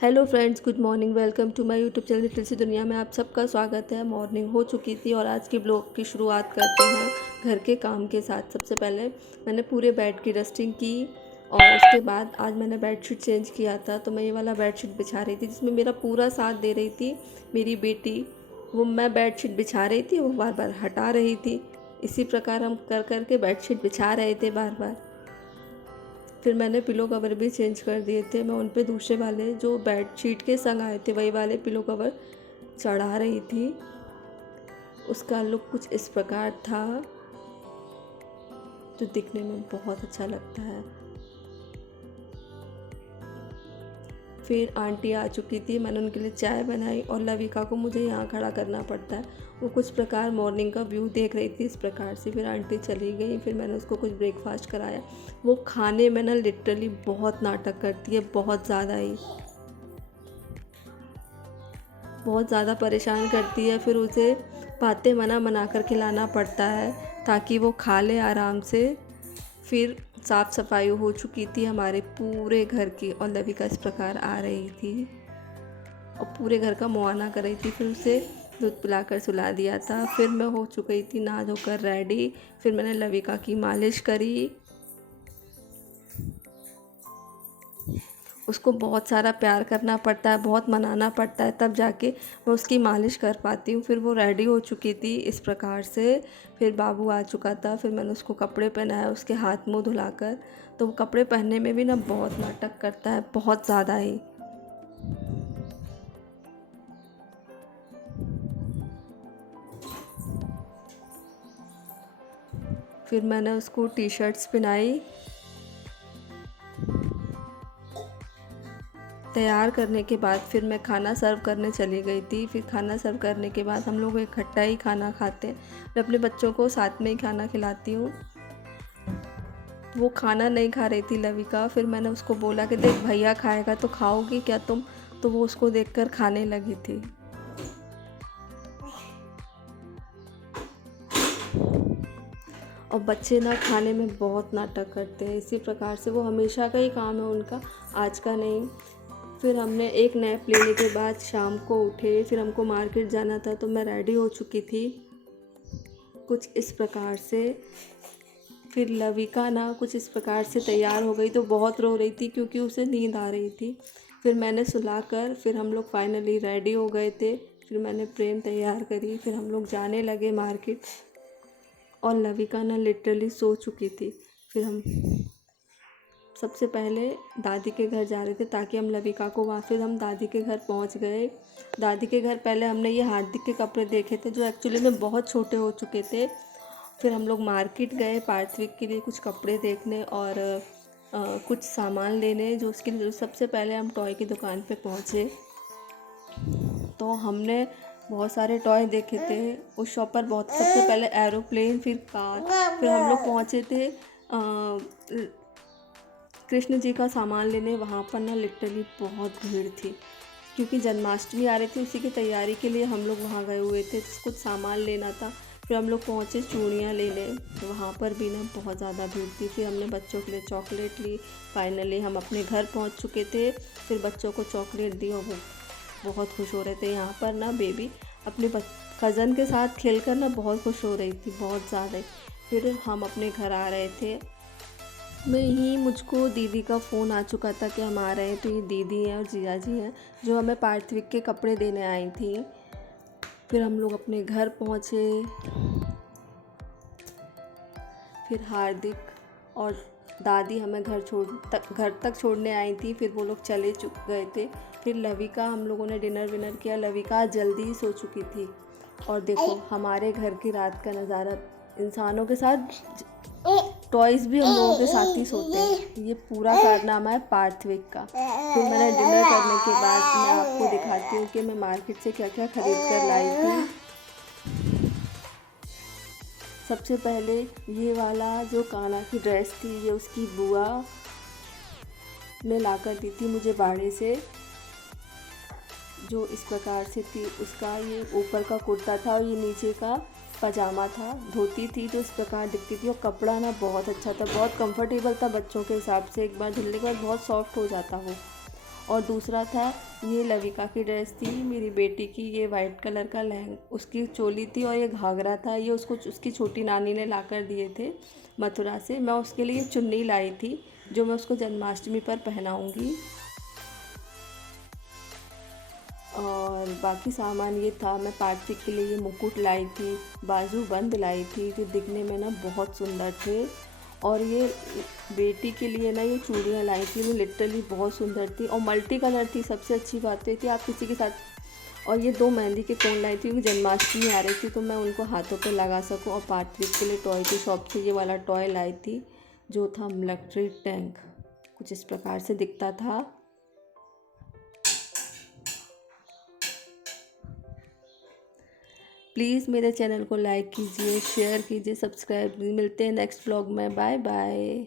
Hello friends, good morning. Welcome to my YouTube channel little सी दुनिया में आप सबका स्वागत है। मॉर्निंग हो चुकी थी और आज की ब्लॉग की शुरुआत करते हैं घर के काम के साथ। सबसे पहले मैंने पूरे बेड की डस्टिंग की और उसके बाद आज मैंने बेडशीट चेंज किया था। तो मैं ये वाला बेडशीट बिछा रही थी जिसमें मेरा पूरा साथ दे रही थी मेरी बेटी। वो मैं बेडशीट बिछा रही थी, वो बार बार हटा रही थी। इसी प्रकार हम कर कर के बेडशीट बिछा रहे थे बार बार। फिर मैंने पिलो कवर भी चेंज कर दिए थे। मैं उन पे दूसरे वाले जो बेडशीट के संग आए थे वही वाले पिलो कवर चढ़ा रही थी। उसका लुक कुछ इस प्रकार था जो दिखने में बहुत अच्छा लगता है। फिर आंटी आ चुकी थी, मैंने उनके लिए चाय बनाई और लविका को मुझे यहाँ खड़ा करना पड़ता है। वो कुछ प्रकार मॉर्निंग का व्यू देख रही थी इस प्रकार से। फिर आंटी चली गई, फिर मैंने उसको कुछ ब्रेकफास्ट कराया। वो खाने में ना लिटरली बहुत नाटक करती है, बहुत ज़्यादा परेशान करती है। फिर उसे बातें मना मना कर खिलाना पड़ता है ताकि वो खा ले आराम से। फिर साफ़ सफाई हो चुकी थी हमारे पूरे घर की और लविका इस प्रकार आ रही थी और पूरे घर का मुआयना कर रही थी। फिर उसे दूध पिलाकर सुला दिया था। फिर मैं हो चुकी थी नहा धोकर रेडी। फिर मैंने लविका की मालिश करी। उसको बहुत सारा प्यार करना पड़ता है, बहुत मनाना पड़ता है, तब जाके मैं उसकी मालिश कर पाती हूँ। फिर वो रेडी हो चुकी थी इस प्रकार से। फिर बाबू आ चुका था। फिर मैंने उसको कपड़े पहनाए, उसके हाथ मुंह धुलाकर। तो वो कपड़े पहनने में भी ना बहुत नाटक करता है, बहुत ज़्यादा ही। फिर मैंने उसको टी शर्ट्स पहनाई। तैयार करने के बाद फिर मैं खाना सर्व करने चली गई थी। फिर खाना सर्व करने के बाद हम लोग इकट्ठा ही खाना खाते हैं। मैं अपने बच्चों को साथ में ही खाना खिलाती हूँ। वो खाना नहीं खा रही थी लविका। फिर मैंने उसको बोला कि देख, भैया खाएगा तो खाओगी क्या तुम? तो वो उसको देखकर खाने लगी थी। और बच्चे ना खाने में बहुत नाटक करते हैं। इसी प्रकार से वो हमेशा का ही काम है उनका, आज का नहीं। फिर हमने एक नैप लेने के बाद शाम को उठे। फिर हमको मार्केट जाना था तो मैं रेडी हो चुकी थी कुछ इस प्रकार से। फिर लविका ना कुछ इस प्रकार से तैयार हो गई तो बहुत रो रही थी क्योंकि उसे नींद आ रही थी। फिर मैंने सुलाकर फिर हम लोग फाइनली रेडी हो गए थे। फिर मैंने प्रेम तैयार करी। फिर हम लोग जाने लगे मार्केट और लविका ना लिटरली सो चुकी थी। फिर हम सबसे पहले दादी के घर जा रहे थे ताकि हम लविका को वहाँ। फिर हम दादी के घर पहुँच गए। दादी के घर पहले हमने ये हार्दिक के कपड़े देखे थे जो एक्चुअली में बहुत छोटे हो चुके थे। फिर हम लोग मार्केट गए पार्थविक के लिए कुछ कपड़े देखने और कुछ सामान लेने जो उसके लिए। सबसे पहले हम टॉय की दुकान पे पहुँचे तो हमने बहुत सारे टॉय देखे थे उस शॉप पर। बहुत सबसे पहले एरोप्लेन, फिर कार। फिर हम लोग पहुँचे थे कृष्ण जी का सामान लेने। वहाँ पर ना लिटरली बहुत भीड़ थी क्योंकि जन्माष्टमी आ रही थी, उसी की तैयारी के लिए हम लोग वहाँ गए हुए थे। कुछ सामान लेना था। फिर हम लोग पहुँचे चूड़ियाँ लेने। वहाँ पर भी ना बहुत ज़्यादा भीड़ थी। फिर हमने बच्चों के लिए चॉकलेट ली। फाइनली हम अपने घर पहुँच चुके थे। फिर बच्चों को चॉकलेट दी और वो बहुत खुश हो रहे थे। यहाँ पर ना बेबी अपने कज़न के साथ खेलकर ना बहुत खुश हो रही थी, बहुत ज़्यादा। फिर हम अपने घर आ रहे थे। मैं ही मुझको दीदी का फ़ोन आ चुका था कि हम आ रहे हैं। तो ये दीदी हैं और जीजा जी हैं जो हमें पार्थविक के कपड़े देने आई थी। फिर हम लोग अपने घर पहुँचे। फिर हार्दिक और दादी हमें घर तक छोड़ने आई थी। फिर वो लोग चले गए थे। फिर लविका, हम लोगों ने डिनर विनर किया। लविका जल्दी ही सो चुकी थी। और देखो हमारे घर की रात का नज़ारा। इंसानों के साथ टॉयज़ भी हम लोगों के साथ ही सोते हैं। ये पूरा कारनामा है पार्थविक का। फिर मैंने डिनर करने के बाद मैं आपको दिखाती हूँ कि मैं मार्केट से क्या क्या ख़रीद कर लाई थी। सबसे पहले ये वाला जो कान्हा की ड्रेस थी, ये उसकी बुआ ने ला कर दी थी मुझे बाड़े से, जो इस प्रकार से थी। उसका ये ऊपर का कुर्ता था और ये नीचे का पजामा था। धोती थी तो इस प्रकार दिखती थी और कपड़ा ना बहुत अच्छा था, बहुत कंफर्टेबल था बच्चों के हिसाब से। एक बार धुलने के बाद बहुत सॉफ्ट हो जाता वो। और दूसरा था, ये लविका की ड्रेस थी मेरी बेटी की, ये वाइट कलर का उसकी चोली थी और ये घाघरा था, ये उसको उसकी छोटी नानी ने ला कर दिए थे मथुरा से। मैं उसके लिए चुन्नी लाई थी जो मैं उसको जन्माष्टमी पर पहनाऊँगी। और बाकी सामान ये था, मैं कार्तिक के लिए ये मुकुट लाई थी, बाजूबंद लाई थी जो दिखने में ना बहुत सुंदर थे। और ये बेटी के लिए ना ये चूड़ियाँ लाई थी, वो लिटरली बहुत सुंदर थी और मल्टी कलर थी। सबसे अच्छी बात तो ये थी आप किसी के साथ। और ये 2 मेहंदी के कोन लाई थी क्योंकि जन्माष्टमी आ रही थी तो मैं उनको हाथों पे लगा सकूं। और कार्तिक के लिए टॉय की शॉप से ये वाला टॉय लाई थी जो था मिलिट्री टैंक, कुछ इस प्रकार से दिखता था। प्लीज़ मेरे चैनल को लाइक कीजिए, शेयर कीजिए, सब्सक्राइब। मिलते हैं नेक्स्ट व्लॉग में। Bye bye.